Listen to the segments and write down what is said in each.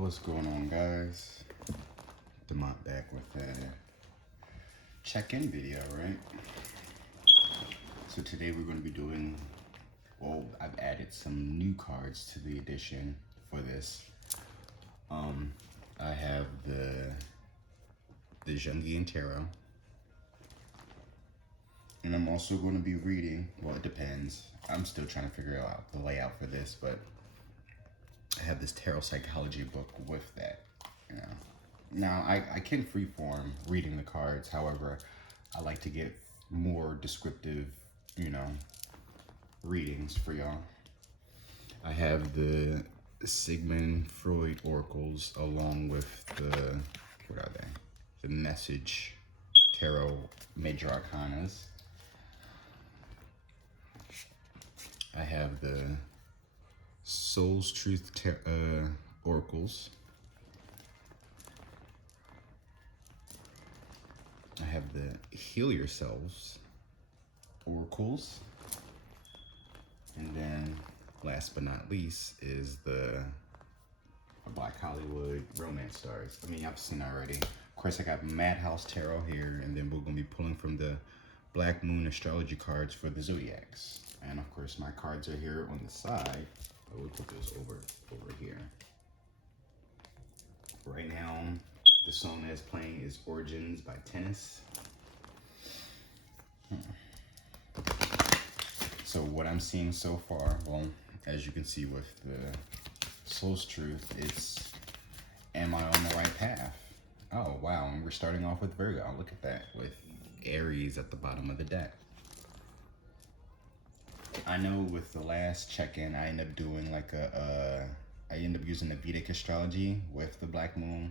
What's going on, guys? Demont back with a check-in video, right? So today we're going to be doing, well, I've added some new cards to the edition for this. I have the Jungian Tarot, and I'm also going to be reading, well, it depends. I'm still trying to figure out the layout for this, but I have this tarot psychology book with that, you know. Now, I can freeform reading the cards. However, I like to get more descriptive, you know, readings for y'all. I have the Sigmund Freud oracles along with the, what are they? The Message Tarot Major Arcanas. I have the Soul's Truth oracles. I have the Heal Yourselves oracles. And then, last but not least, is the Black Hollywood Romance Stars. I mean, I've seen already. Of course, I got Madhouse Tarot here, and then we're going to be pulling from the Black Moon astrology cards for the Zodiacs. And of course, my cards are here on the side. We'll put those over here. Right now, the song that's playing is Origins by Tennis. So what I'm seeing so far, well, as you can see with the Soul's Truth, it's, am I on the right path? Oh, wow, and we're starting off with Virgo. Look at that, with Aries at the bottom of the deck. I know with the last check-in, I ended up doing like I ended up using the Vedic astrology with the Black Moon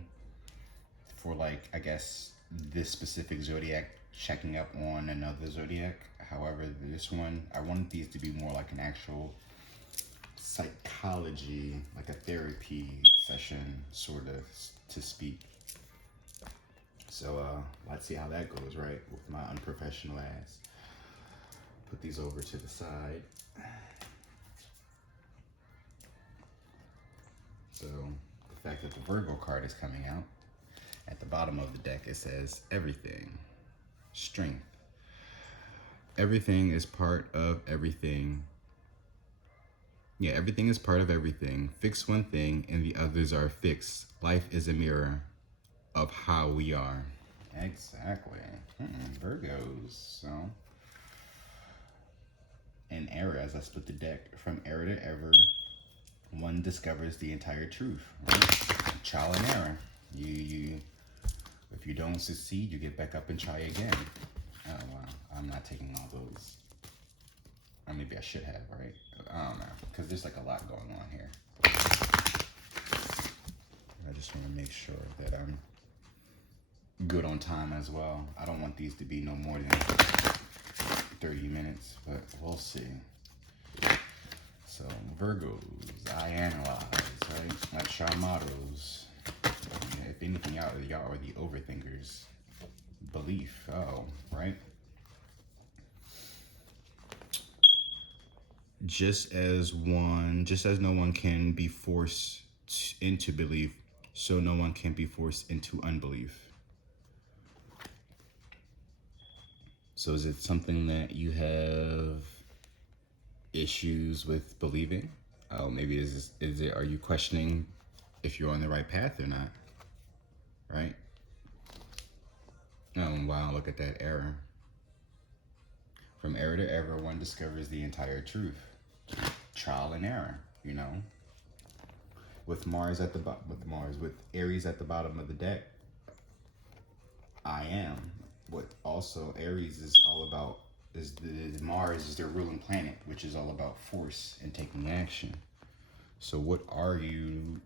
for, like, I guess this specific zodiac checking up on another zodiac. However, this one, I wanted these to be more like an actual psychology, like a therapy session, sort of, to speak. So let's see how that goes, right, with my unprofessional ass. Put these over to the side. So the fact that the Virgo card is coming out, at the bottom of the deck it says everything, strength. Everything is part of everything. Yeah, everything is part of everything. Fix one thing and the others are fixed. Life is a mirror of how we are. Exactly. Virgos. So, in era, as I split the deck, from era to ever, one discovers the entire truth. Right? Trial and error. If you don't succeed, you get back up and try again. Oh wow, I'm not taking all those. Or maybe I should have, right? I don't know, because there's like a lot going on here. I just want to make sure that I'm good on time as well. I don't want these to be no more than 30 minutes, but we'll see. So, Virgos, I analyze, right? Like Charmatos. If anything, y'all are the overthinkers. Belief, oh, right? Just as no one can be forced into belief, so no one can be forced into unbelief. So is it something that you have issues with believing? Oh, maybe are you questioning if you're on the right path or not? Right? Oh, wow, look at that error. From error to ever, one discovers the entire truth. Trial and error, you know? With Aries at the bottom of the deck, I am. What also Aries is all about is Mars is their ruling planet, which is all about force and taking action. So what are you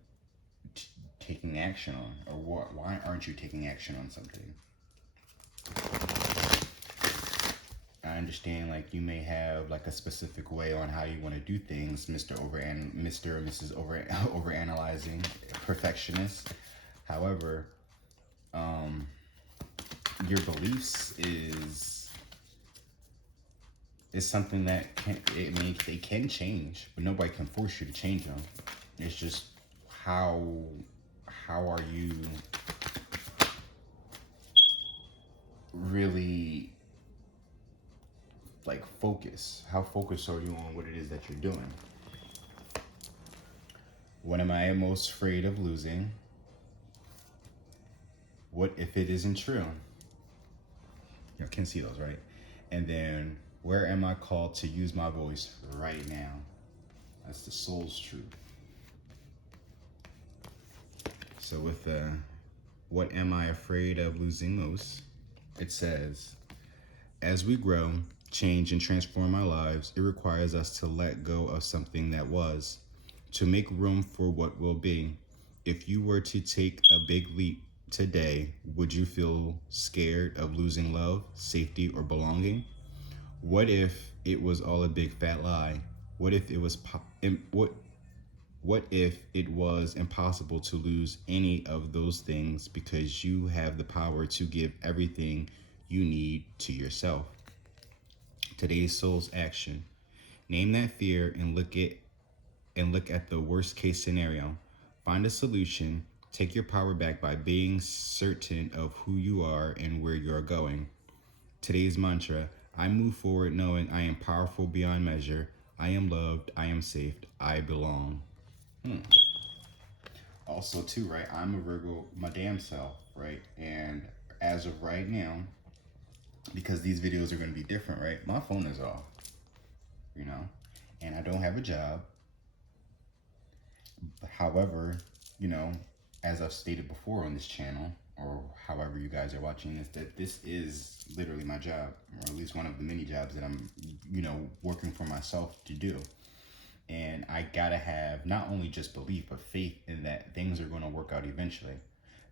taking action on? Or why aren't you taking action on something? I understand, like, you may have like a specific way on how you want to do things, Mr. or Mrs. Overanalyzing, perfectionist. However, your beliefs is something that they can change, but nobody can force you to change them. It's just how how are you really like focused? How focused are you on what it is that you're doing? What am I most afraid of losing? What if it isn't true? You can see those, right? And then, where am I called to use my voice right now? That's the soul's truth. So with what am I afraid of losing most? It says, as we grow, change, and transform our lives, it requires us to let go of something that was, to make room for what will be. If you were to take a big leap today, would you feel scared of losing love, safety, or belonging? What if it was all a big fat lie? What if it was what if it was impossible to lose any of those things because you have the power to give everything you need to yourself? Today's soul's action. Name that fear and look at the worst case scenario. Find a solution. Take your power back by being certain of who you are and where you are going. Today's mantra. I move forward knowing I am powerful beyond measure. I am loved. I am safe. I belong. Also, too, right? I'm a Virgo, my damn self, right? And as of right now, because these videos are going to be different, right? My phone is off, you know, and I don't have a job. However, you know, as I've stated before on this channel, or however you guys are watching this, that this is literally my job, or at least one of the many jobs that I'm, you know, working for myself to do. And I gotta have not only just belief, but faith in that things are gonna work out eventually.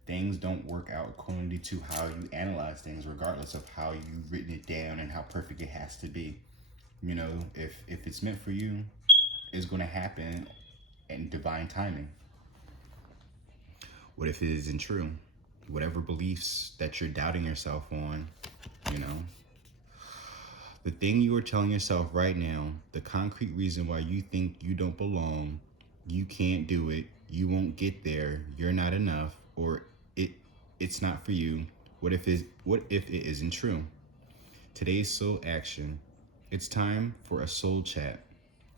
Things don't work out according to how you analyze things, regardless of how you've written it down and how perfect it has to be. You know, if it's meant for you, it's gonna happen in divine timing. What if it isn't true? Whatever beliefs that you're doubting yourself on, you know, the thing you are telling yourself right now, the concrete reason why you think you don't belong, you can't do it, you won't get there, you're not enough, or it's not for you. What if it isn't true? Today's soul action. It's time for a soul chat.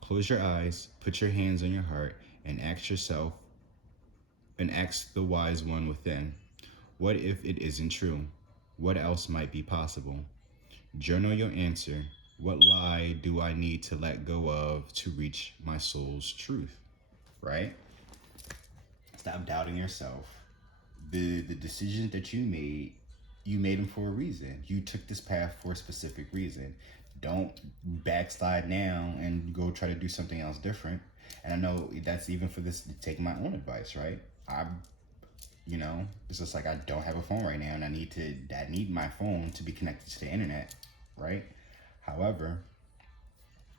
Close your eyes, put your hands on your heart, and ask the wise one within. What if it isn't true? What else might be possible? Journal your answer. What lie do I need to let go of to reach my soul's truth? Right? Stop doubting yourself. The decisions that you made them for a reason. You took this path for a specific reason. Don't backslide now and go try to do something else different. And I know that's even for this, take my own advice, right? You know, it's just like I don't have a phone right now and I need my phone to be connected to the internet, right? However,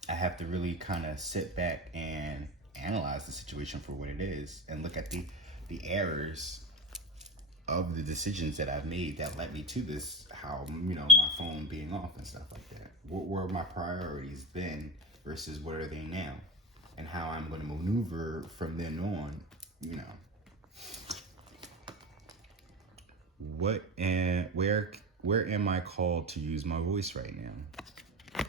I have to really kind of sit back and analyze the situation for what it is and look at the errors of the decisions that I've made that led me to this, how, you know, my phone being off and stuff like that. What were my priorities then versus what are they now? And how I'm going to maneuver from then on, you know. Where am I called to use my voice right now?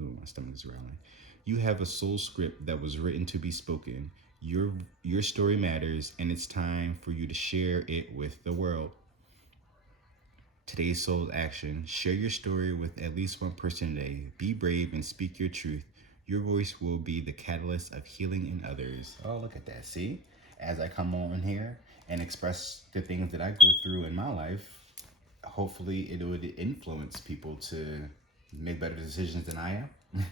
Ooh, my stomach is growling. You have a soul script that was written to be spoken. Your story matters, and it's time for you to share it with the world. Today's soul action. Share your story with at least one person today. Be brave and speak your truth. Your voice will be the catalyst of healing in others. Oh, look at that. See? As I come on here and express the things that I go through in my life, hopefully it would influence people to make better decisions than I am.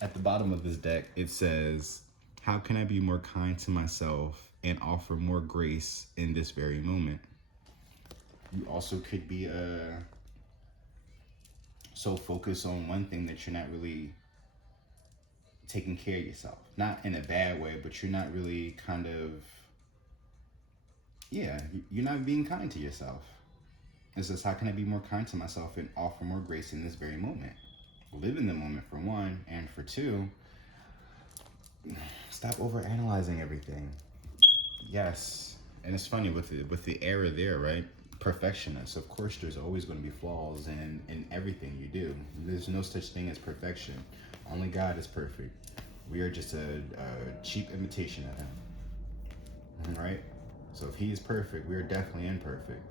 At the bottom of this deck, it says, how can I be more kind to myself and offer more grace in this very moment? You also could be so focused on one thing that you're not really taking care of yourself. Not in a bad way, but you're not really kind of, you're not being kind to yourself. It says, how can I be more kind to myself and offer more grace in this very moment? Live in the moment, for one, and for two, stop overanalyzing everything. Yes, and it's funny with the error there, right? Perfectionist. Of course, there's always going to be flaws in everything you do. There's no such thing as perfection. Only God is perfect. We are just a cheap imitation of Him, right? So if He is perfect, we are definitely imperfect.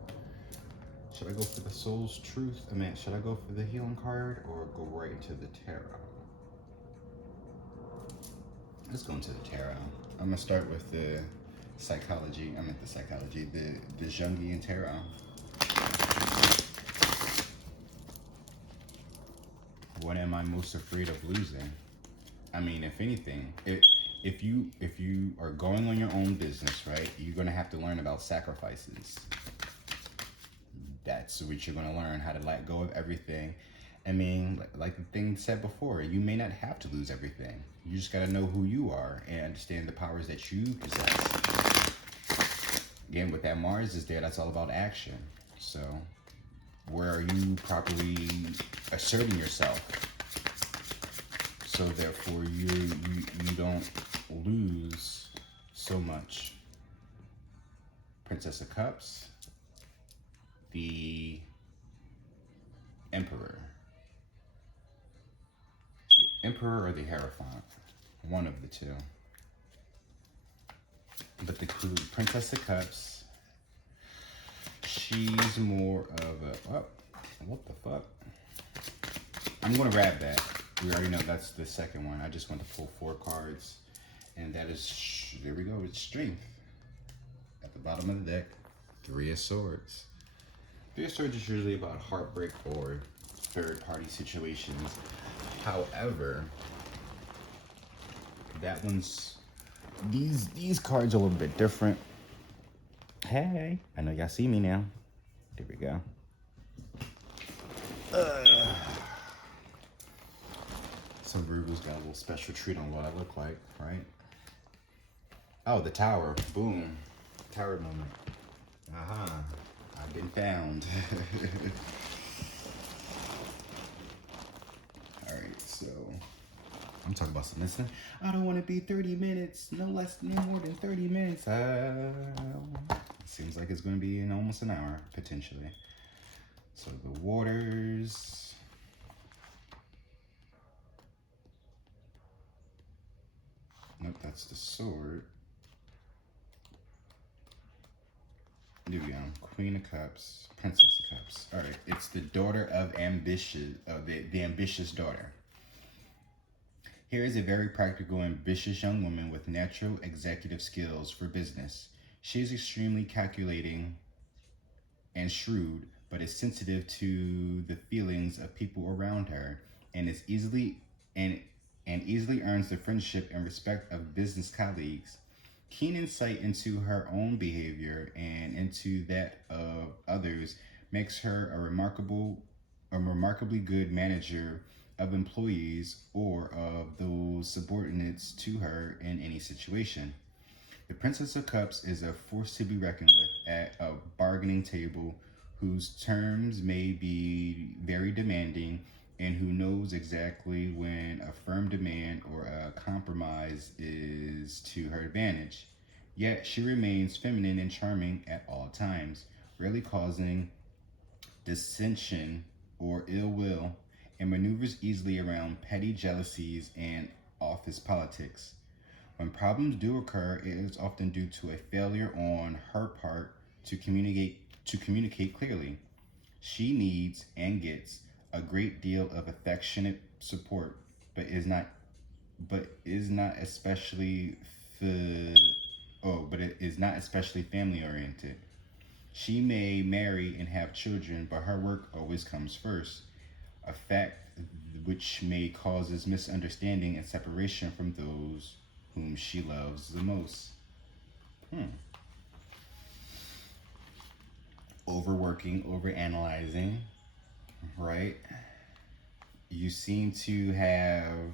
Should I go for the soul's truth? I mean, should I go for the healing card or go right into the tarot? Let's go into the tarot. I'm gonna start with the psychology. I meant the psychology, the Jungian tarot. What am I most afraid of losing? I mean, if anything, if you are going on your own business, right, you're gonna have to learn about sacrifices. That's what you're gonna learn, how to let go of everything. I mean, like the thing said before, you may not have to lose everything. You just gotta know who you are and understand the powers that you possess. Again, with that Mars is there, that's all about action. So, where are you properly asserting yourself? So therefore, you don't lose so much. Princess of Cups, the Emperor. The Emperor or the Hierophant, one of the two. But the Princess of Cups, she's more of a, oh, what the fuck? I'm gonna grab that. We already know that's the second one. I just want to pull 4 cards, and that is, there we go, it's strength. At the bottom of the deck, 3 of Swords. 3 of Swords is usually about heartbreak or third-party situations. However, that one's, these cards are a little bit different. Hey, I know y'all see me now. There we go. Some Virgos got a little special treat on what I look like, right? Oh, the Tower. Boom. Tower moment. Aha. I've been found. Alright, so I'm talking about some listening. I don't want to be 30 minutes, no more than 30 minutes. Seems like it's going to be in almost an hour, potentially. So the waters. Nope, that's the sword. There we go. Queen of Cups, Princess of Cups. All right, it's the daughter of ambitious, the ambitious daughter. Here is a very practical, ambitious young woman with natural executive skills for business. She is extremely calculating and shrewd, but is sensitive to the feelings of people around her, and is easily and easily earns the friendship and respect of business colleagues. Keen insight into her own behavior and into that of others makes her a remarkably good manager of employees or of those subordinates to her in any situation. The Princess of Cups is a force to be reckoned with at a bargaining table, whose terms may be very demanding and who knows exactly when a firm demand or a compromise is to her advantage. Yet she remains feminine and charming at all times, rarely causing dissension or ill will, and maneuvers easily around petty jealousies and office politics. When problems do occur, it is often due to a failure on her part to communicate clearly. She needs and gets a great deal of affectionate support, but is not especially but it is not especially family oriented. She may marry and have children, but her work always comes first, a fact which may causes misunderstanding and separation from those whom she loves the most. Overworking, overanalyzing, right? You seem to have,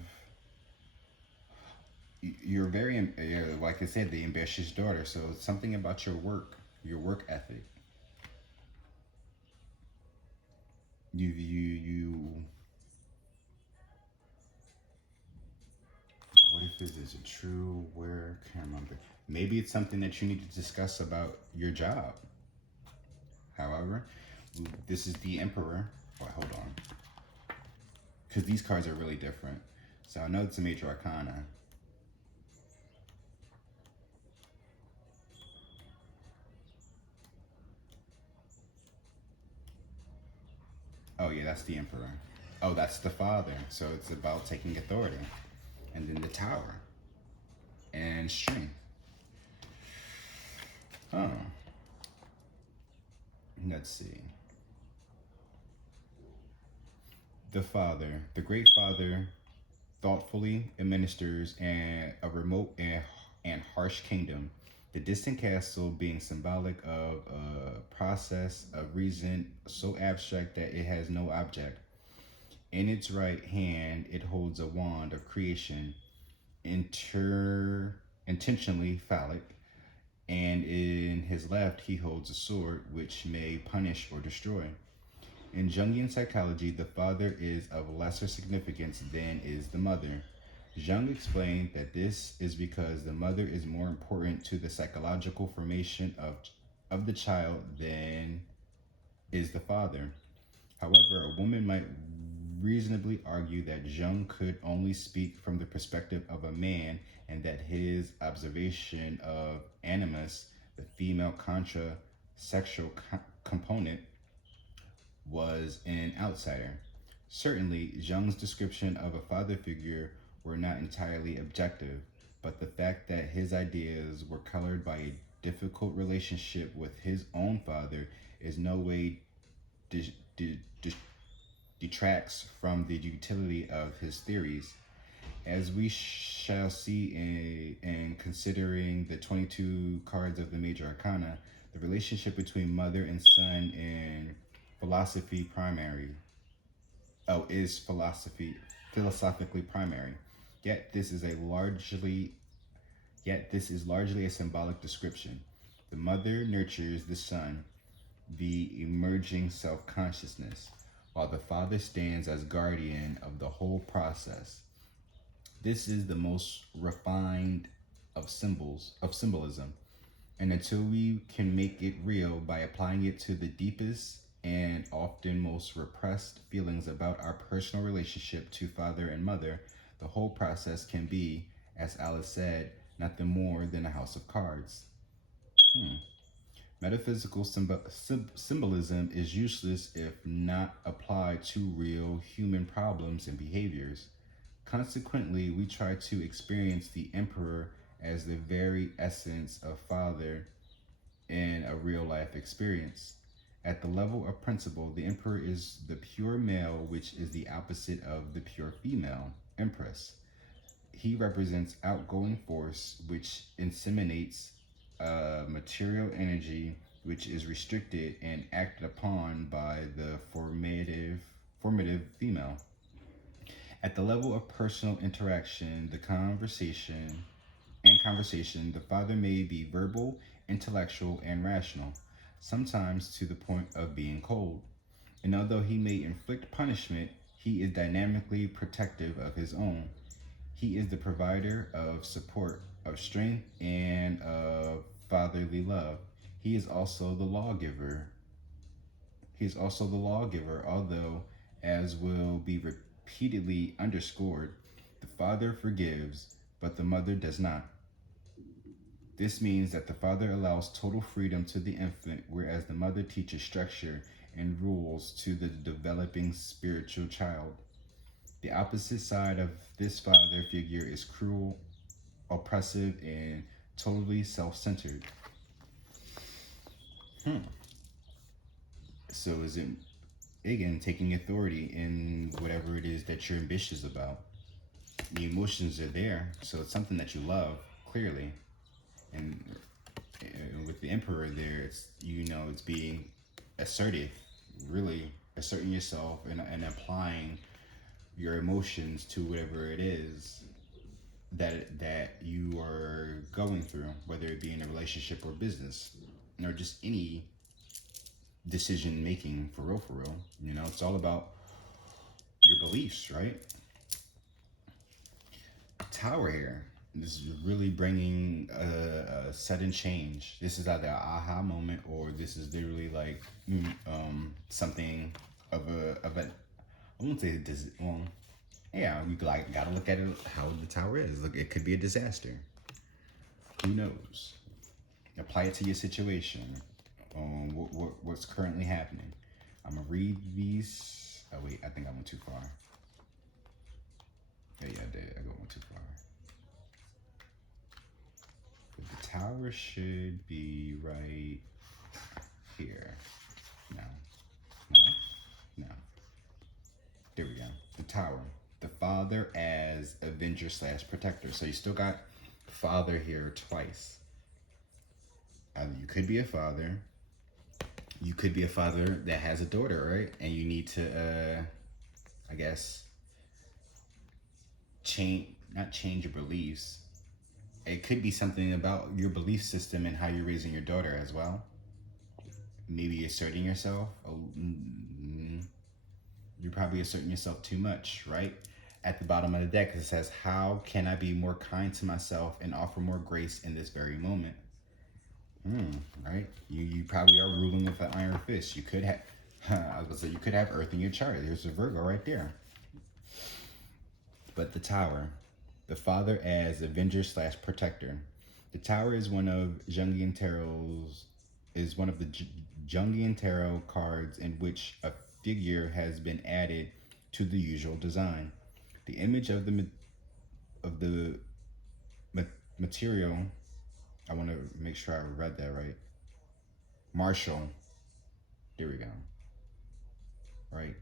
you're very, like I said, the ambitious daughter. So it's something about your work ethic. You. What if this isn't true? Where can I be? Maybe it's something that you need to discuss about your job. However, this is the Emperor. Oh, hold on. Because these cards are really different. So I know it's a major arcana. Oh, yeah, that's the Emperor. Oh, that's the Father. So it's about taking authority. And then the Tower. And strength. Oh. Let's see. The Father. The Great Father thoughtfully administers a remote and harsh kingdom. The distant castle being symbolic of a process of reason so abstract that it has no object. In its right hand, it holds a wand of creation, intentionally phallic, and in his left, he holds a sword which may punish or destroy. In Jungian psychology, the father is of lesser significance than is the mother. Jung explained that this is because the mother is more important to the psychological formation of the child than is the father. However, a woman might reasonably argue that Jung could only speak from the perspective of a man and that his observation of animus, the female contra sexual component, was an outsider. Certainly, Jung's description of a father figure were not entirely objective, but the fact that his ideas were colored by a difficult relationship with his own father is no way de- de- de- detracts from the utility of his theories. As we shall see in considering the 22 cards of the major arcana, the relationship between mother and son in philosophy primary is philosophically primary. Yet this is a largely Yet this is largely a symbolic description. The mother nurtures the son, the emerging self-consciousness, while the father stands as guardian of the whole process. This is the most refined of symbolism, and until we can make it real by applying it to the deepest and often most repressed feelings about our personal relationship to father and mother, the whole process can be, as Alice said, nothing more than a house of cards. Hmm. Metaphysical symbolism is useless if not applied to real human problems and behaviors. Consequently, we try to experience the emperor as the very essence of father in a real life experience. At the level of principle, the emperor is the pure male, which is the opposite of the pure female, empress. He represents outgoing force, which inseminates material energy, which is restricted and acted upon by the formative female. At the level of personal interaction, the father may be verbal, intellectual, and rational, sometimes to the point of being cold. And although he may inflict punishment, he is dynamically protective of his own. He is the provider of support, of strength, and of fatherly love. He is also the lawgiver. He is also the lawgiver, although, as will be repeatedly underscored, the father forgives, but the mother does not. This means that the father allows total freedom to the infant, whereas the mother teaches structure and rules to the developing spiritual child. The opposite side of this father figure is cruel, oppressive, and totally self centered. Hmm. So, is it, again, taking authority in whatever it is that you're ambitious about? The emotions are there, so it's something that you love, clearly. And with the emperor there, it's being assertive, really asserting yourself and applying your emotions to whatever it is that you are going through, whether it be in a relationship or business, or just any decision making for real, for real. It's all about your beliefs, right? Tower here. This is really bringing a sudden change. This is either an aha moment or this is literally like something of a I won't say well, yeah, you like gotta look at it how the tower is. Look, it could be a disaster. Who knows? Apply it to your situation. What's currently happening. I'm gonna read these. Oh wait, I think I went too far. Yeah, I did. I went too far. The tower should be right here. No, no, no. There we go. The tower. The father as avenger slash protector. So you still got father here twice. You could be a father. You could be a father that has a daughter, right? And you need to, I guess, not change your beliefs. It could be something about your belief system and how you're raising your daughter as well. Maybe asserting yourself. You're probably asserting yourself too much, right? At the bottom of the deck, it says, how can I be more kind to myself and offer more grace in this very moment? Right? You probably are ruling with an iron fist. You could have, I was gonna say, you could have Earth in your chart. There's a Virgo right there. But the Tower, the father as avenger slash protector. The Tower is one of the Jungian tarot cards in which a figure has been added to the usual design. The image of the material. I want to make sure I read that right. Marshall. There we go. Right.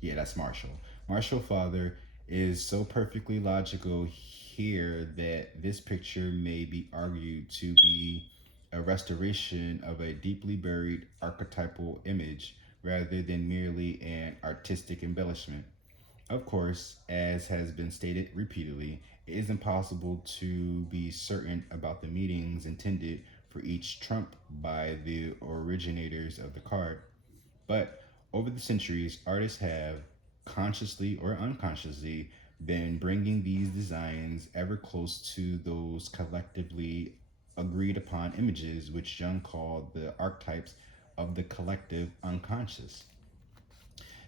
Yeah, that's Marshall. Marshall father is so perfectly logical here that this picture may be argued to be a restoration of a deeply buried archetypal image rather than merely an artistic embellishment. Of course, as has been stated repeatedly, it is impossible to be certain about the meanings intended for each trump by the originators of the card. But over the centuries, artists have, consciously or unconsciously, been bringing these designs ever close to those collectively agreed upon images which Jung called the archetypes of the collective unconscious.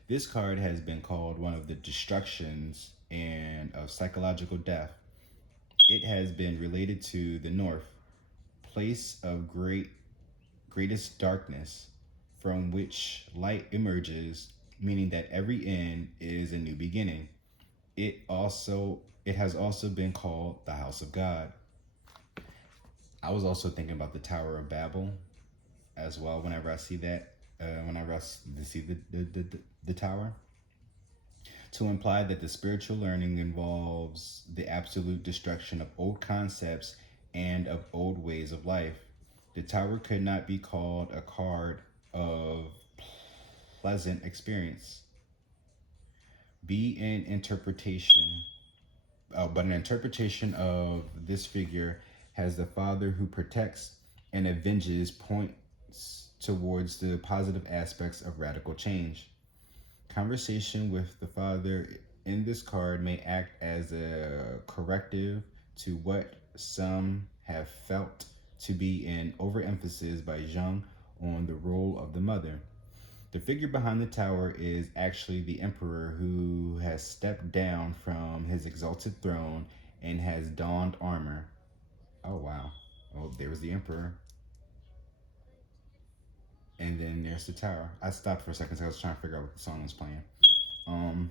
This card has been called one of the destructions and of psychological death. It has been related to the North, place of greatest darkness, from which light emerges, meaning that every end is a new beginning. It has also been called the House of God. I was also thinking about the Tower of Babel as well. Whenever I see that, whenever see the tower, to imply that the spiritual learning involves the absolute destruction of old concepts and of old ways of life. The tower could not be called a card of pleasant experience. Be an interpretation, but an interpretation of this figure has the father who protects and avenges points towards the positive aspects of radical change. Conversation with the father in this card may act as a corrective to what some have felt to be an overemphasis by Jung on the role of the mother. The figure behind the tower is actually the emperor who has stepped down from his exalted throne and has donned armor. Oh, wow. Oh, there's the emperor. And then there's the tower. I stopped for a second because I was trying to figure out what the song was playing. Um,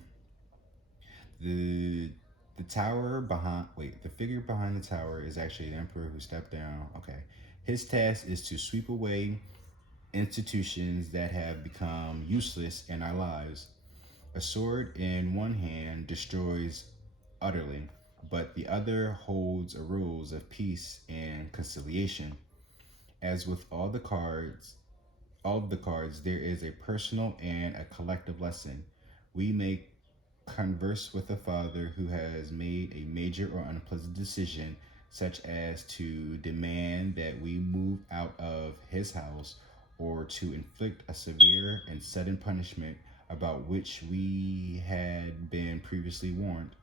the the tower behind the figure behind the tower is actually the emperor who stepped down. Okay. His task is to sweep away institutions that have become useless in our lives. A sword in one hand destroys utterly, but the other holds a rules of peace and conciliation. As with all of the cards, there is a personal and a collective lesson. We may converse with a father who has made a major or unpleasant decision, such as to demand that we move out of his house or to inflict a severe and sudden punishment about which we had been previously warned.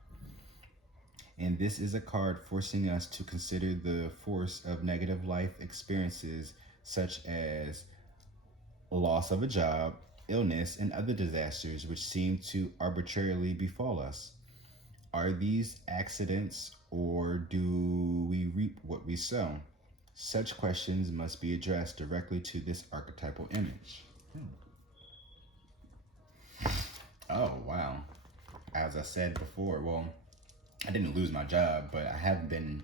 And this is a card forcing us to consider the force of negative life experiences such as loss of a job, illness, and other disasters which seem to arbitrarily befall us. Are these accidents or do we reap what we sow? Such questions must be addressed directly to this archetypal image. Oh, wow. As I said before, well, I didn't lose my job, but I have been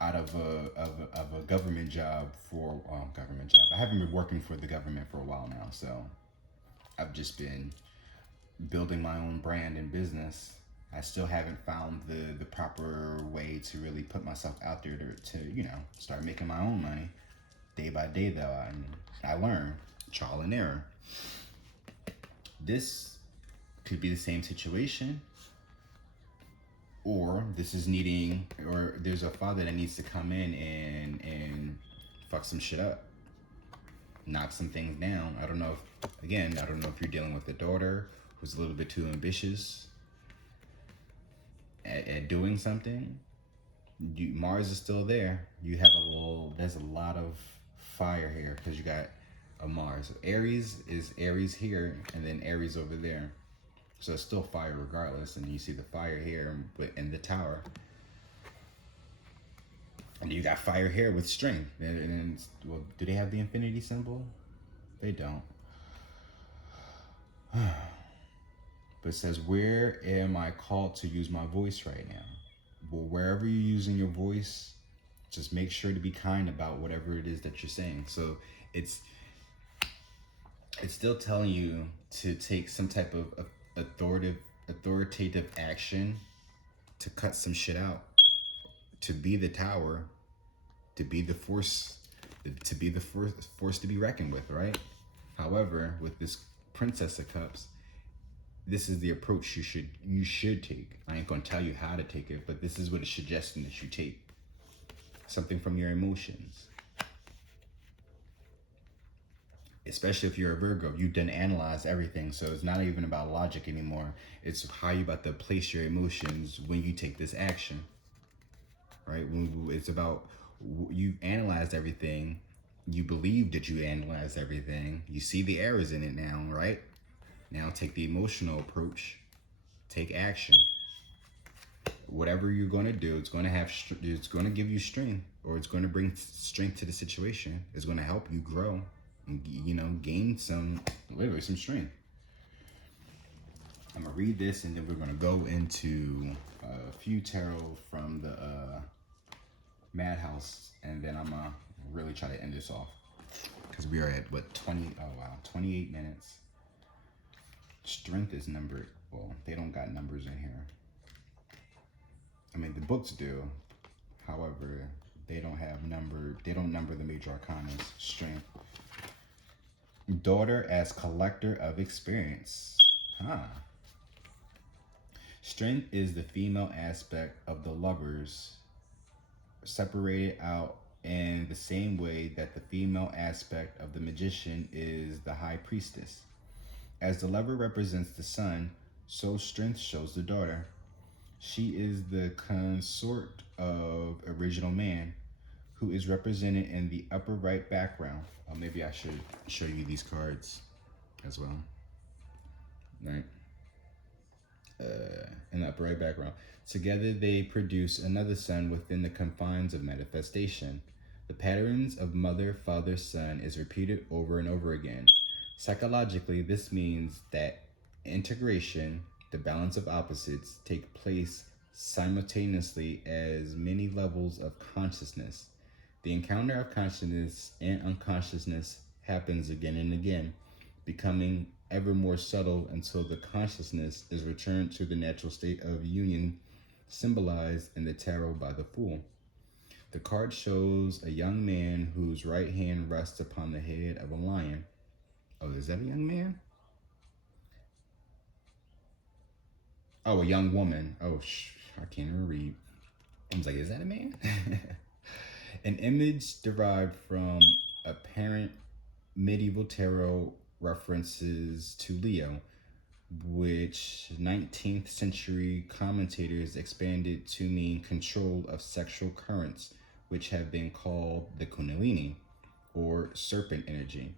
out of a government job for government job. I haven't been working for the government for a while now, so I've just been building my own brand and business. I still haven't found the proper way to really put myself out there to start making my own money. Day by day, though, I learn trial and error. This could be the same situation, or this is needing, or there's a father that needs to come in and fuck some shit up, knock some things down. I don't know if you're dealing with a daughter who's a little bit too ambitious at doing something. Mars is still there. There's a lot of fire here because you got a Mars. Aries is Aries here and then Aries over there. So it's still fire regardless. And you see the fire here in the tower. And you got fire here with strength. And well, do they have the infinity symbol? They don't. But it says, where am I called to use my voice right now? Well, wherever you're using your voice, just make sure to be kind about whatever it is that you're saying. So it's still telling you to take some type of authoritative action to cut some shit out, to be the tower, to be the force, to be the force to be reckoned with, right? However, with this Princess of Cups, this is the approach you should take. I ain't gonna tell you how to take it, but this is what it's suggesting that you take. Something from your emotions. Especially if you're a Virgo, you've done analyze everything, so it's not even about logic anymore. It's how you about to place your emotions when you take this action, right? It's about you've analyzed everything, you believe that you analyzed everything, you see the errors in it now, right? Now take the emotional approach, take action. Whatever you're going to do, it's going to give you strength, or it's going to bring strength to the situation. It's going to help you grow and, gain some strength. I'm going to read this and then we're going to go into a few tarot from the Madhouse, and then I'm going to really try to end this off because we are at 28 minutes. Strength is numbered. Well, they don't got numbers in here. I mean, the books do. However, they don't number the major arcana. Strength. Daughter as collector of experience. Strength is the female aspect of the lovers, separated out in the same way that the female aspect of the magician is the high priestess. As the lover represents the sun, so strength shows the daughter. She is the consort of original man, who is represented in the upper right background. Maybe I should show you these cards as well. Right? In the upper right background. Together they produce another sun within the confines of manifestation. The patterns of mother, father, son is repeated over and over again. Psychologically, this means that integration, the balance of opposites, take place simultaneously as many levels of consciousness. The encounter of consciousness and unconsciousness happens again and again, becoming ever more subtle until the consciousness is returned to the natural state of union, symbolized in the tarot by the Fool. The card shows a young man whose right hand rests upon the head of a lion. Oh, is that a young man? Oh, a young woman. Oh, I can't even read. I was like, is that a man? An image derived from apparent medieval tarot references to Leo, which 19th century commentators expanded to mean control of sexual currents, which have been called the Kundalini, or serpent energy.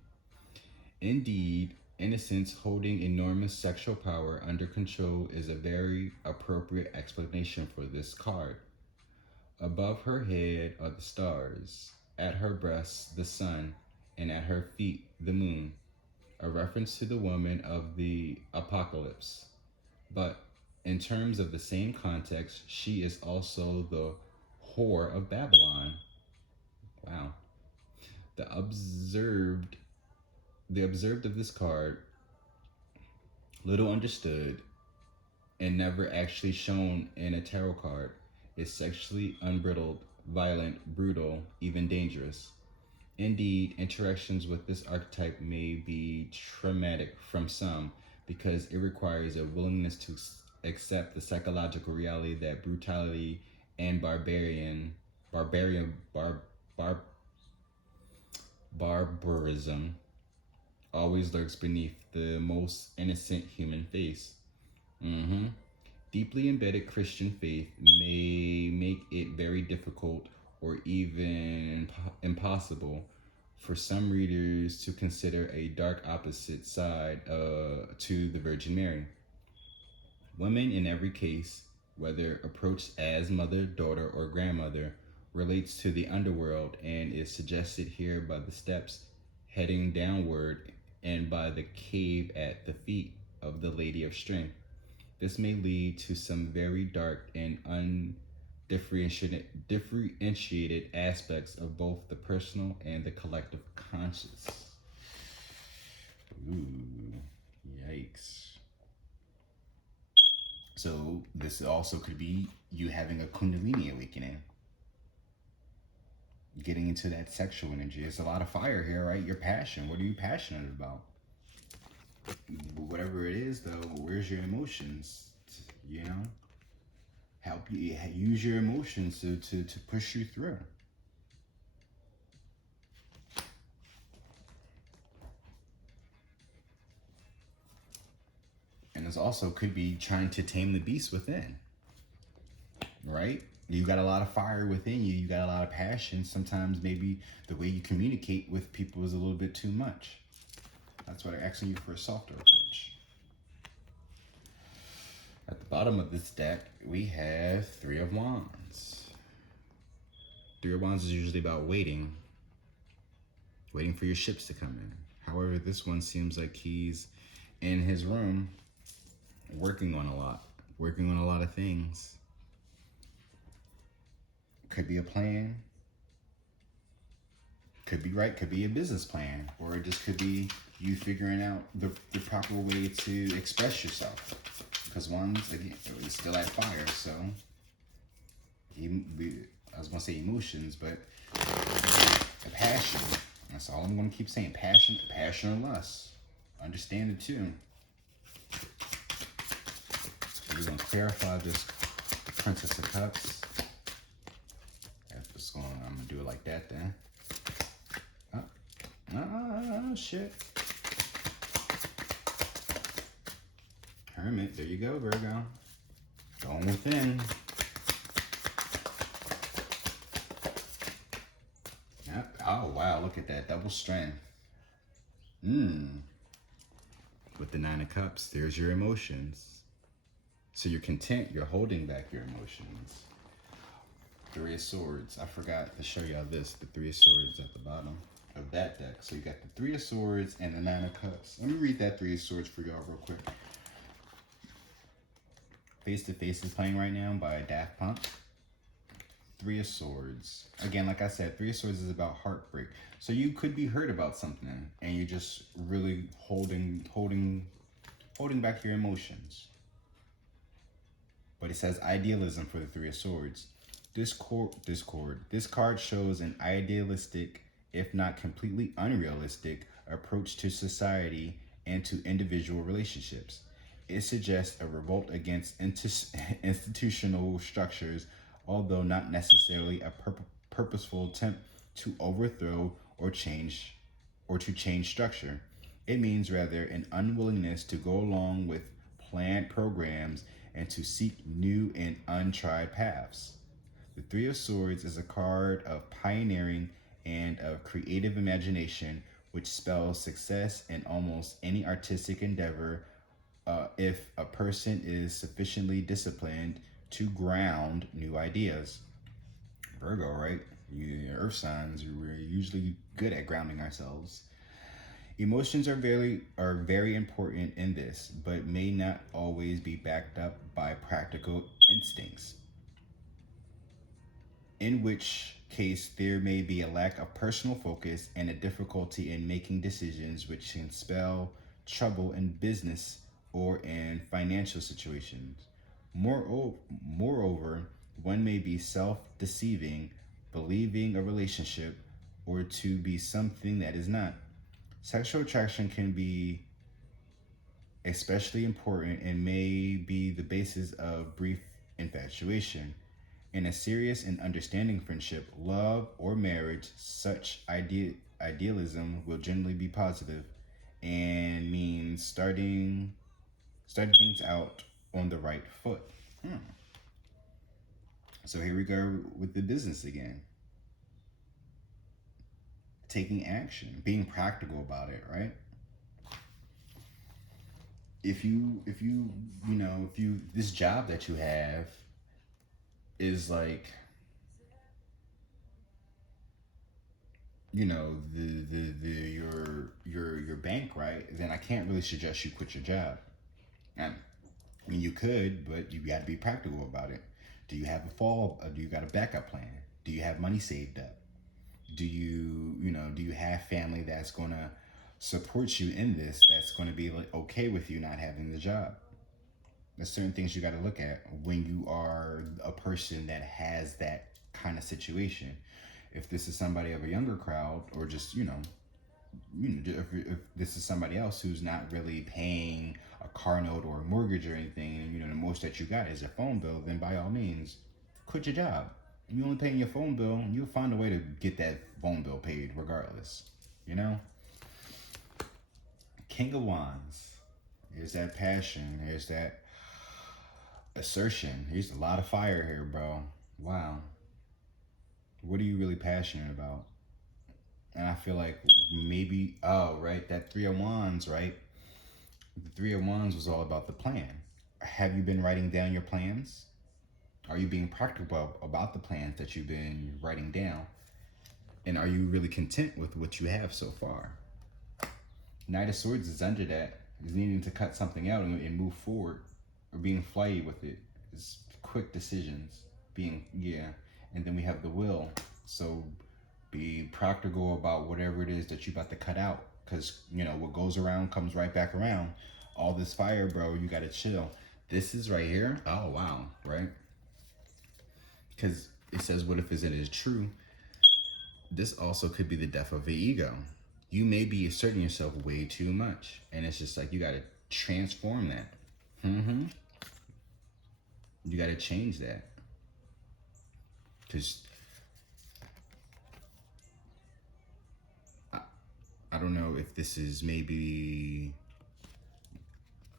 Indeed, innocence holding enormous sexual power under control is a very appropriate explanation for this card. Above her head are the stars, at her breasts the sun, and at her feet the moon, a reference to the woman of the apocalypse. But in terms of the same context, she is also the whore of Babylon. Wow. The observed the observed of this card, little understood and never actually shown in a tarot card, is sexually unbridled, violent, brutal, even dangerous. Indeed, interactions with this archetype may be traumatic from some because it requires a willingness to accept the psychological reality that brutality and barbarian, bar, barbarism always lurks beneath the most innocent human face. Mm-hmm. Deeply embedded Christian faith may make it very difficult or even impossible for some readers to consider a dark opposite side to the Virgin Mary. Women in every case, whether approached as mother, daughter, or grandmother, relates to the underworld and is suggested here by the steps heading downward and by the cave at the feet of the Lady of Strength. This may lead to some very dark and undifferentiated aspects of both the personal and the collective conscious. Ooh, yikes. So this also could be you having a Kundalini awakening. Getting into that sexual energy. There's a lot of fire here, right? Your passion. What are you passionate about? Whatever it is, though, where's your emotions? You know? Help you use your emotions to push you through. And this also could be trying to tame the beast within, right? You got a lot of fire within you. You got a lot of passion. Sometimes maybe the way you communicate with people is a little bit too much. That's why they're asking you for a softer approach. At the bottom of this deck, we have Three of Wands. Three of Wands is usually about waiting for your ships to come in. However, this one seems like he's in his room working on a lot of things. Could be a plan, could be right, could be a business plan, or it just could be you figuring out the proper way to express yourself. Because Wands, again, it's still at fire, so I was gonna say emotions, but the passion. That's all I'm gonna keep saying. Passion or lust. Understand it too. So we're gonna clarify this Princess of Cups. That's going. I'm gonna do it like that then. Oh shit. Hermit. There you go, Virgo. Going within. Yep. Oh wow, look at that double strength. With the Nine of Cups, there's your emotions. So you're content, you're holding back your emotions. Three of Swords. I forgot to show y'all this, the Three of Swords at the bottom of that deck. So you got the Three of Swords and the Nine of Cups. Let me read that Three of Swords for y'all real quick. Face to Face is playing right now by Daft Punk. Three of Swords. Again, like I said, Three of Swords is about heartbreak. So you could be hurt about something and you're just really holding back your emotions. But it says idealism for the Three of Swords. This card shows an idealistic, if not completely unrealistic, approach to society and to individual relationships. It suggests a revolt against institutional structures, although not necessarily a purposeful attempt to overthrow or to change structure. It means rather an unwillingness to go along with planned programs and to seek new and untried paths. The Three of Swords is a card of pioneering and of creative imagination, which spells success in almost any artistic endeavor if a person is sufficiently disciplined to ground new ideas. Virgo, right? You earth signs, we're usually good at grounding ourselves. Emotions are very important in this, but may not always be backed up by practical instincts. In which case there may be a lack of personal focus and a difficulty in making decisions, which can spell trouble in business or in financial situations. Moreover, one may be self deceiving, believing a relationship or to be something that is not. Sexual attraction can be especially important and may be the basis of brief infatuation. In a serious and understanding friendship, love, or marriage, such idealism will generally be positive and means starting things out on the right foot. Hmm. So here we go with the business again. Taking action, being practical about it, right? If you this job that you have is like, your bank, right? Then I can't really suggest you quit your job. I mean, you could, but you got to be practical about it. Do you have a fall? Do you got a backup plan? Do you have money saved up? Do you have family that's gonna support you in this? That's gonna be like okay with you not having the job? There's certain things you got to look at when you are a person that has that kind of situation. If this is somebody of a younger crowd, or just if this is somebody else who's not really paying a car note or a mortgage or anything, and the most that you got is your phone bill, then by all means, quit your job. You only paying your phone bill, you'll find a way to get that phone bill paid regardless. You know, King of Wands. Here's that passion. Here's that assertion. Here's a lot of fire here, bro. Wow. What are you really passionate about? And I feel like maybe, oh, right, that Three of Wands, right? The Three of Wands was all about the plan. Have you been writing down your plans? Are you being practical about the plans that you've been writing down? And are you really content with what you have so far? Knight of Swords is under that. Is needing to cut something out and move forward, or being flighty with it. It's quick decisions. Yeah. And then we have the Will. So be practical about whatever it is that you about to cut out, because what goes around comes right back around. All this fire, bro, you gotta chill. This is right here. Oh wow, right? Because it says, what if it is true? This also could be the death of the ego. You may be asserting yourself way too much, and it's just like you gotta transform that. You gotta change that, because I don't know if this is maybe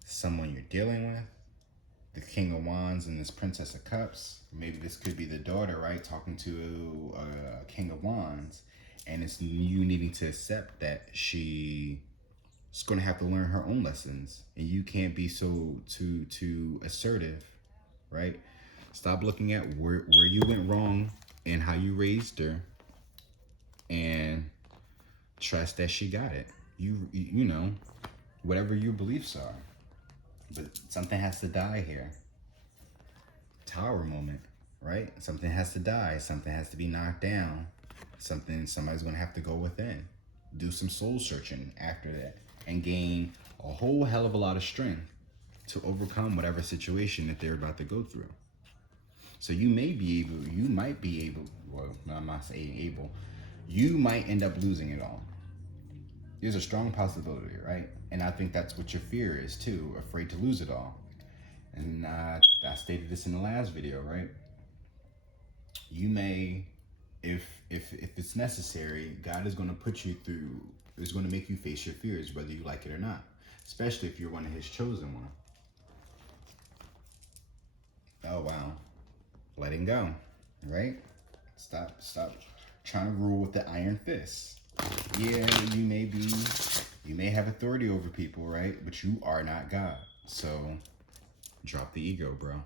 someone you're dealing with, the King of Wands and this Princess of Cups. Maybe this could be the daughter, right, talking to a King of Wands, and it's you needing to accept that she's going to have to learn her own lessons, and you can't be so too assertive, right? Stop looking at where you went wrong and how you raised her, and trust that she got it. Whatever your beliefs are. But something has to die here. Tower moment, right? Something has to die. Something has to be knocked down. Somebody's gonna have to go within. Do some soul searching after that and gain a whole hell of a lot of strength to overcome whatever situation that they're about to go through. So you might be able, well, I'm not saying able, you might end up losing it all. There's a strong possibility, right? And I think that's what your fear is too, afraid to lose it all. And I stated this in the last video, right? You may, if it's necessary, God is going to is going to make you face your fears, whether you like it or not, especially if you're one of his chosen one. Oh, wow. Letting go, right? Stop trying to rule with the iron fist. Yeah, you may have authority over people, right? But you are not God. So drop the ego, bro.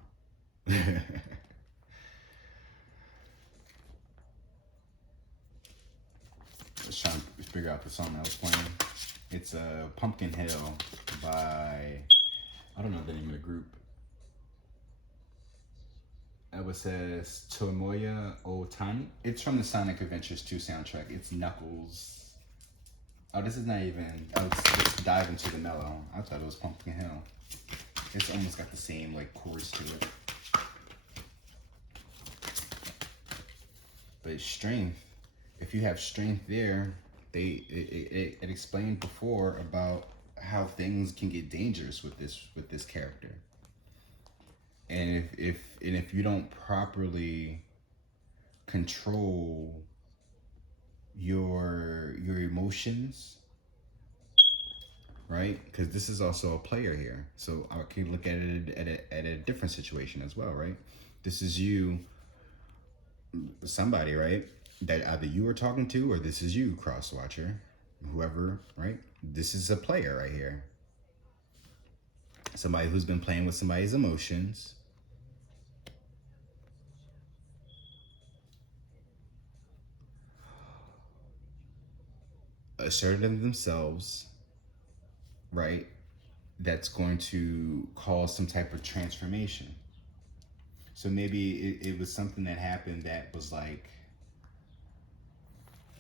Let's try to figure out the song I was playing. It's Pumpkin Hill by, I don't know the name of the group. It says Tomoya Otani. It's from the Sonic Adventures 2 soundtrack. It's Knuckles. Oh, this is not even. Oh, let's dive into the mellow. I thought it was Pumpkin Hill. It's almost got the same like chords to it. But strength. If you have strength there, it explained before about how things can get dangerous with this character. And if you don't properly control your emotions, right? Because this is also a player here, so I can look at it at a different situation as well, right? This is you, somebody, right? That either you are talking to, or this is you, cross watcher, whoever, right? This is a player right here. Somebody who's been playing with somebody's emotions. Asserting themselves, right? That's going to cause some type of transformation. So maybe it was something that happened that was like,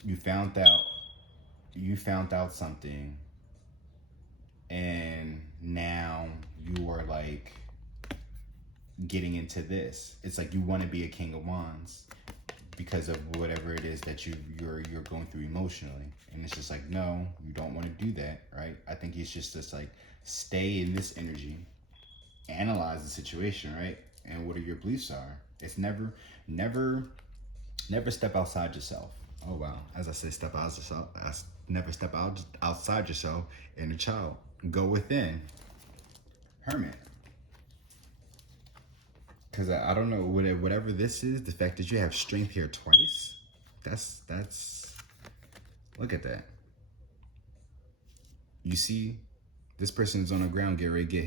you found out something, and now you are like getting into this. It's like you want to be a King of Wands because of whatever it is that you're going through emotionally, and it's just like, no, you don't want to do that, right? I think it's just this like, stay in this energy, analyze the situation, right? And what are your beliefs are. It's never step outside yourself. Oh wow. As I say, step out yourself. Never step outside yourself. Inner child. Go within. Hermit. Because I don't know, whatever this is, the fact that you have strength here twice, that's look at that. You see, this person's on the ground, get ready to get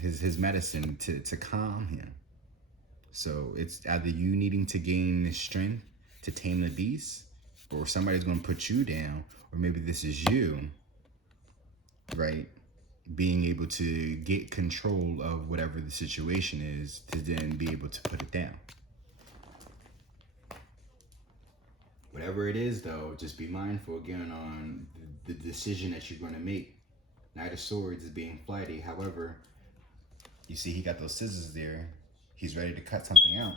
his medicine to calm him. So it's either you needing to gain the strength to tame the beast, or somebody's going to put you down, or maybe this is you, right? Being able to get control of whatever the situation is to then be able to put it down. Whatever it is, though, just be mindful again on the decision that you're going to make. Knight of Swords is being flighty. However, you see he got those scissors there. He's ready to cut something out.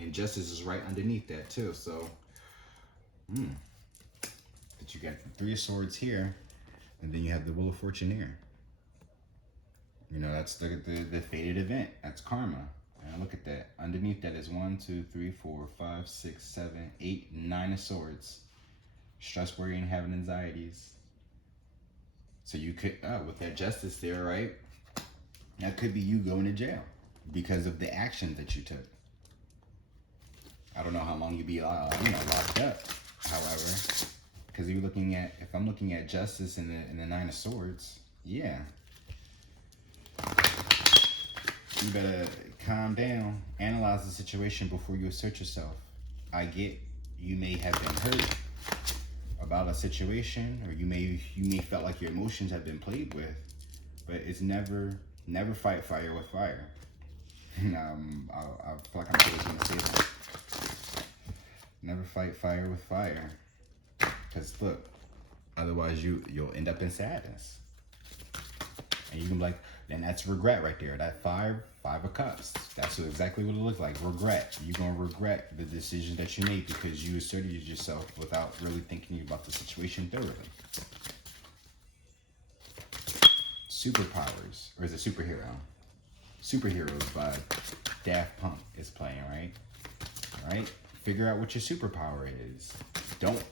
And Justice is right underneath that too. So, but you got the Three of Swords here, and then you have the Wheel of Fortune here. You know, that's the fated event. That's karma. And look at that. Underneath that is 1, 2, 3, 4, 5, 6, 7, 8, 9 of Swords. Stress, worry, and having anxieties. So you could, with that Justice there, right? That could be you going to jail because of the action that you took. I don't know how long you'd be, locked up. However, because you're looking at, if I'm looking at Justice in the 9 of Swords, yeah. You better calm down, analyze the situation before you assert yourself. I get you may have been hurt about a situation, or you may felt like your emotions have been played with, but it's never fight fire with fire. I feel like I'm always gonna say that. Never fight fire with fire, because look, otherwise you'll end up in sadness, and you can be like, and that's regret right there. That five of cups. That's exactly what it looks like. Regret. You're gonna regret the decision that you made because you asserted yourself without really thinking about the situation thoroughly. Superpowers, or is it superhero? Superheroes by Daft Punk is playing, right? All right. Figure out what your superpower is. Don't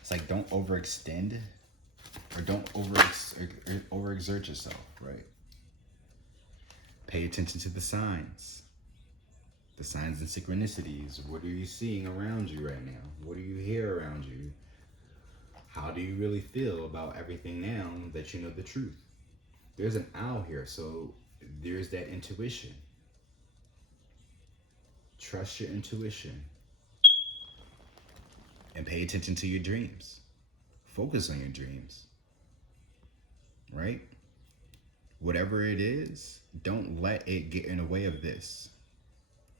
It's like, don't overextend or don't overexert yourself, right? Pay attention to the signs and synchronicities. What are you seeing around you right now? What do you hear around you? How do you really feel about everything now that you know the truth? There's an owl here, so there's that intuition. Trust your intuition and pay attention to your dreams. Focus on your dreams, right? Whatever it is, don't let it get in the way of this,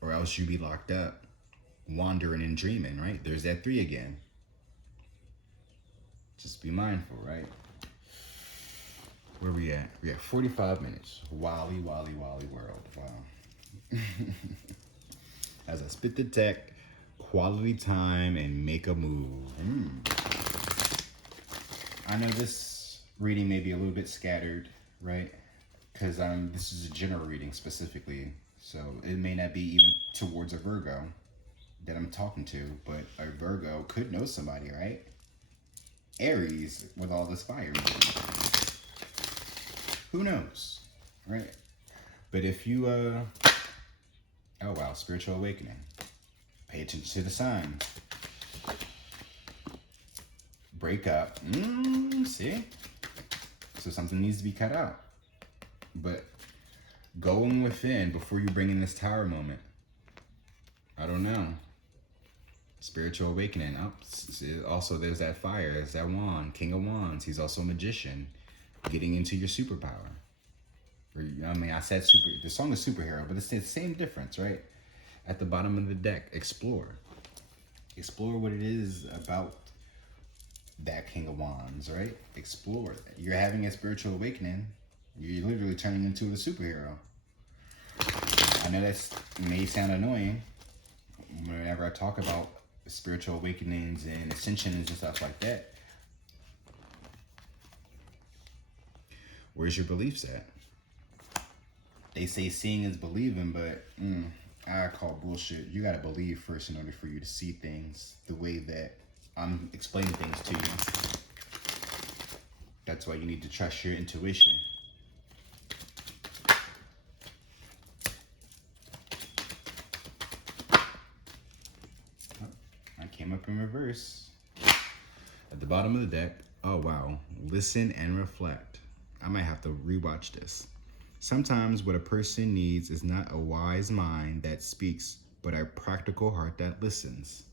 or else you be locked up, wandering and dreaming, right? There's that 3 again. Just be mindful, right? Where we at? We at 45 minutes. Wally world. Wow. As I spit the tech, quality time, and make a move. I know this reading may be a little bit scattered, right? Because this is a general reading specifically, so it may not be even towards a Virgo that I'm talking to, but a Virgo could know somebody, right? Aries with all this fire. Who knows, right? But if you, oh wow, spiritual awakening. Pay attention to the signs. Break up. See? So something needs to be cut out. But going within before you bring in this tower moment. I don't know. Spiritual awakening. Also, there's that fire. There's that wand. King of Wands. He's also a magician. Getting into your superpower. I said super. The song is superhero, but it's the same difference, right? At the bottom of the deck, explore. Explore what it is about that King of Wands, right? Explore it. You're having a spiritual awakening. You're literally turning into a superhero. I know that may sound annoying whenever I talk about spiritual awakenings and ascensions and stuff like that. Where's your beliefs at? They say seeing is believing, but I call bullshit. You gotta believe first in order for you to see things the way that I'm explaining things to you. That's why you need to trust your intuition. I came up in reverse. At the bottom of the deck, oh wow, listen and reflect. I might have to rewatch this. Sometimes what a person needs is not a wise mind that speaks, but a practical heart that listens.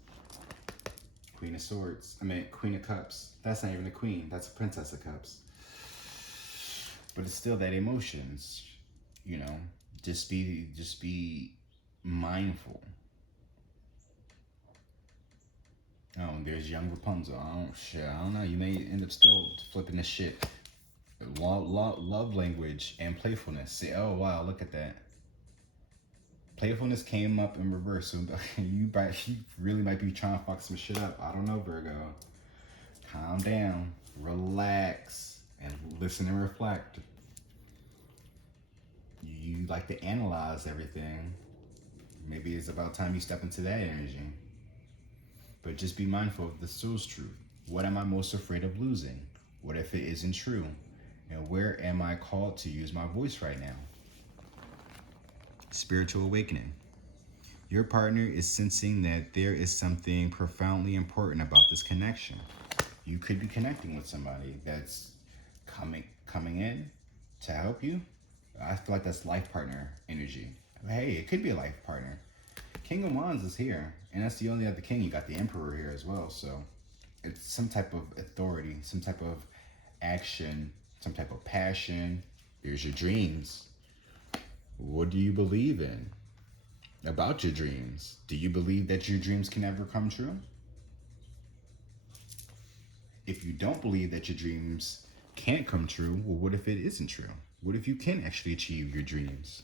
Queen of Swords. Queen of Cups. That's not even a queen. That's a Princess of Cups. But it's still that emotions, you know. Just be mindful. Oh, there's young Rapunzel. I don't know. You may end up still flipping this shit. Love language and playfulness. Say, oh wow, look at that. Playfulness came up in reverse. So you really might be trying to fuck some shit up. I don't know, Virgo. Calm down, relax, and listen and reflect. You like to analyze everything. Maybe it's about time you step into that energy. But just be mindful of the soul's truth. What am I most afraid of losing? What if it isn't true? And where am I called to use my voice right now? Spiritual awakening. Your partner is sensing that there is something profoundly important about this connection. You could be connecting with somebody that's coming in to help you. I feel like that's life partner energy. Hey, it could be a life partner. King of Wands is here, and that's the only other king. You got the Emperor here as well, so it's some type of authority, some type of action, some type of passion. There's your dreams. What do you believe in about your dreams? Do you believe that your dreams can ever come true? If you don't believe that your dreams can't come true, well, what if it isn't true? What if you can actually achieve your dreams?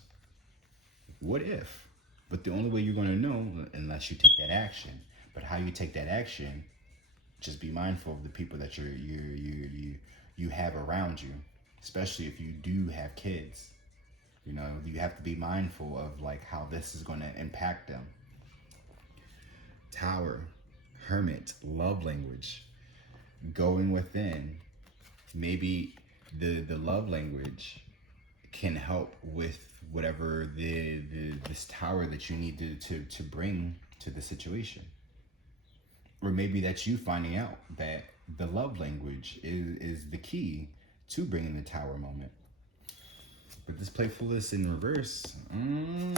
What if? But the only way you're going to know unless you take that action. But how you take that action, just be mindful of the people that you have around you, especially if you do have kids. You know, you have to be mindful of like how this is going to impact them. Tower, Hermit, love language, going within. Maybe the love language can help with whatever this tower that you need to bring to the situation. Or maybe that's you finding out that the love language is the key to bringing the tower moment. But this playfulness in reverse, I don't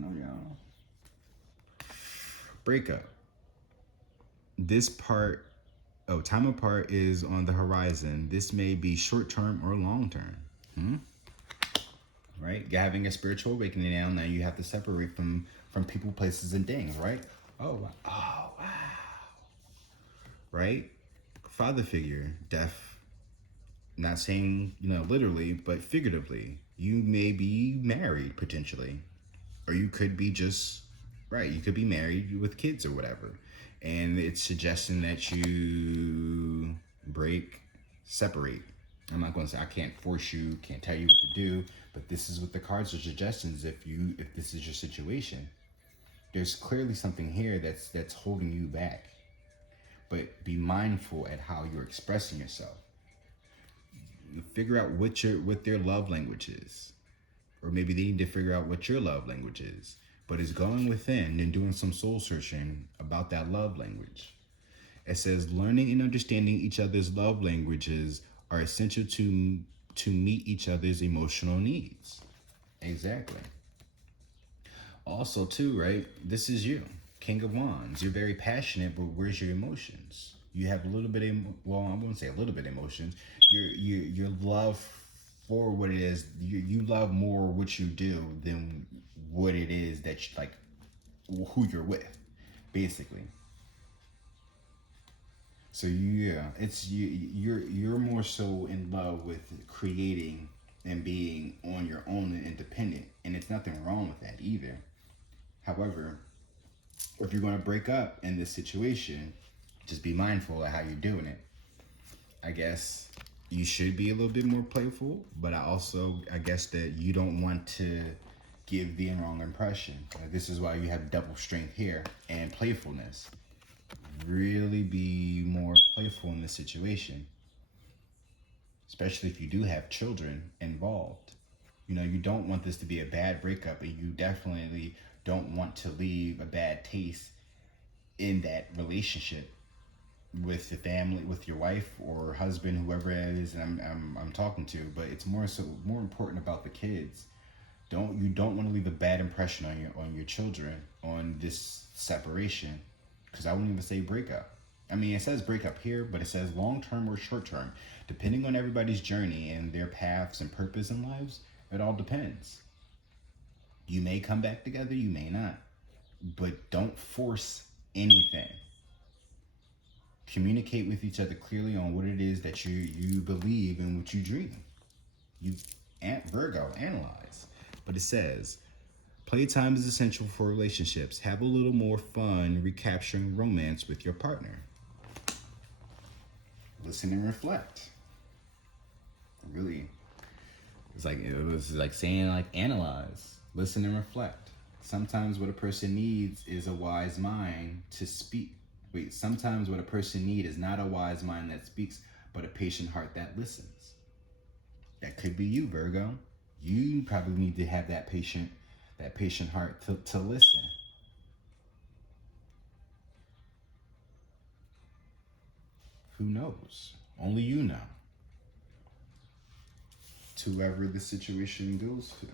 know, y'all. Breakup. This part, time apart is on the horizon. This may be short term or long term. Right? Having a spiritual awakening now you have to separate from people, places, and things, right? Oh, wow. Oh, wow. Right? Father figure, death. Not saying, literally, but figuratively. You may be married, potentially. Or you could be just, right, you could be married with kids or whatever. And it's suggesting that you separate. I'm not going to say I can't force you, can't tell you what to do, but this is what the cards are suggestions. If this is your situation, there's clearly something here that's holding you back. But be mindful at how you're expressing yourself. Figure out what their love language is, or maybe they need to figure out what your love language is. But it's going within and doing some soul searching about that love language. It says learning and understanding each other's love languages are essential to meet each other's emotional needs. Exactly. Also, too, right? This is you, King of Wands. You're very passionate, but where's your emotions? You have a little bit of, well, I wouldn't say a little bit of emotions. Your love for what it is, you love more what you do than what it is that you, like, who you're with, basically. So it's you're more so in love with creating and being on your own and independent, and it's nothing wrong with that either. However, if you're going to break up in this situation, just be mindful of how you're doing it. I guess you should be a little bit more playful, but I guess that you don't want to give the wrong impression. This is why you have double strength here and playfulness. Really be more playful in this situation, especially if you do have children involved. You don't want this to be a bad breakup, and you definitely don't want to leave a bad taste in that relationship with the family, with your wife or husband, whoever it is, and I'm talking to. But it's more important about the kids. You don't want to leave a bad impression on your children on this separation, because I wouldn't even say breakup. I mean, it says breakup here, but it says long term or short term, depending on everybody's journey and their paths and purpose in lives. It all depends. You may come back together, you may not, but don't force anything. Communicate with each other clearly on what it is that you believe and what you dream. Virgo, analyze. But it says, playtime is essential for relationships. Have a little more fun recapturing romance with your partner. Listen and reflect. Really, it was like saying, like, analyze, listen and reflect. Sometimes what a person needs is a wise mind to speak. Sometimes what a person needs is not a wise mind that speaks, but a patient heart that listens. That could be you, Virgo. You probably need to have that patient heart to listen. Who knows? Only you know. To whoever the situation goes to.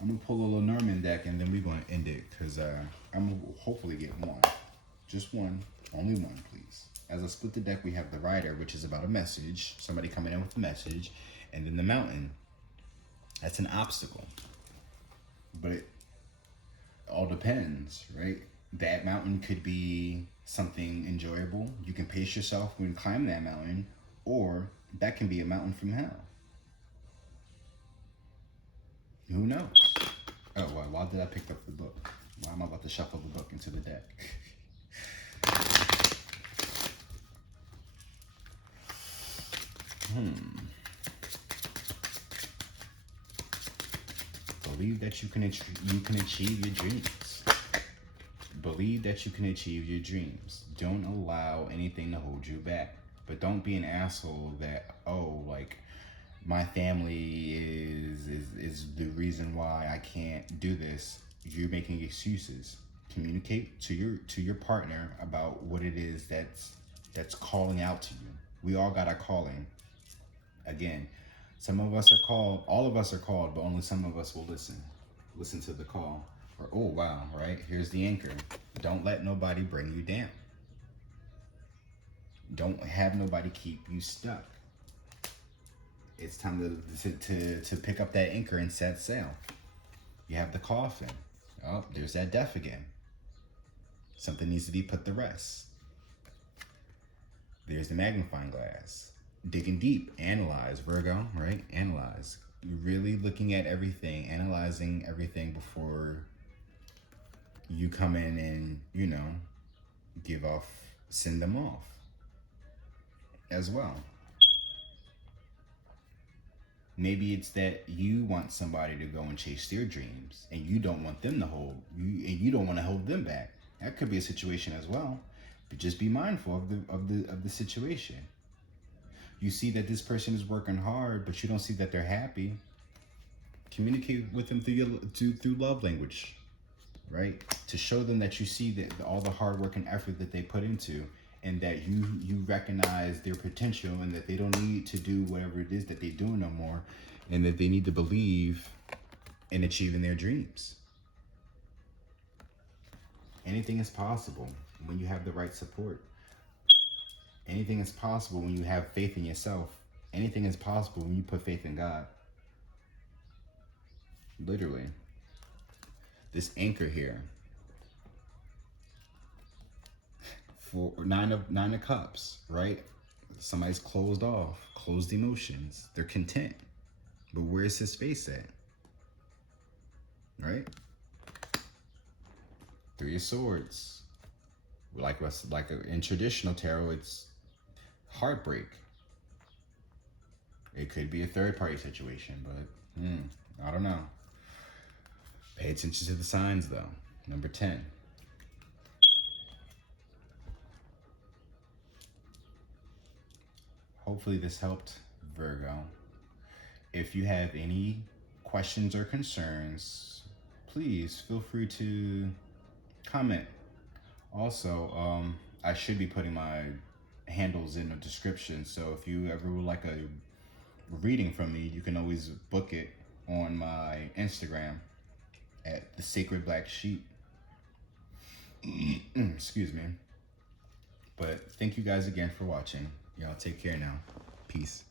I'm gonna pull a Lenormand deck, and then we're gonna end it, because I'm gonna hopefully get one. Just one. Only one, please. As I split the deck, we have the Rider, which is about a message, somebody coming in with a message, and then the Mountain. That's an obstacle. But it all depends, right? That mountain could be something enjoyable. You can pace yourself when climbing that mountain, or that can be a mountain from hell. Who knows? Oh, well, why did I pick up the book? Why am I about to shuffle the book into the deck? Believe that you can achieve your dreams. Believe that you can achieve your dreams. Don't allow anything to hold you back. But don't be an asshole that, oh, like, my family is the reason why I can't do this. You're making excuses. Communicate to your partner about what it is that's calling out to you. We all got a calling. Again, some of us are called, all of us are called, but only some of us will listen. Listen to the call. Or, oh wow, right? Here's the anchor. Don't let nobody bring you down. Don't have nobody keep you stuck. It's time to pick up that anchor and set sail. You have the coffin. Oh, there's that death again. Something needs to be put to rest. There's the magnifying glass. Digging deep. Analyze, Virgo, right? Analyze. Really looking at everything, analyzing everything before you come in and, send them off as well. Maybe it's that you want somebody to go and chase their dreams, and you don't want them to and you don't want to hold them back. That could be a situation as well. But just be mindful of the situation. You see that this person is working hard, but you don't see that they're happy. Communicate with them through love language, right? To show them that you see that all the hard work and effort that they put into, and that you recognize their potential, and that they don't need to do whatever it is that they do no more, and that they need to believe in achieving their dreams. Anything is possible when you have the right support. Anything is possible when you have faith in yourself. Anything is possible when you put faith in God. Literally. This anchor here. For nine of cups, right? Somebody's closed off, closed emotions. They're content. But where's his face at? Right? Three of Swords. In traditional tarot, it's heartbreak. It could be a third party situation, but I don't know. Pay attention to the signs though. Number 10. Hopefully this helped, Virgo. If you have any questions or concerns, please feel free to comment. Also, I should be putting my handles in the description, so if you ever would like a reading from me, you can always book it on my Instagram at the Sacred Black Sheep. Excuse me. But thank you guys again for watching. Y'all take care now. Peace.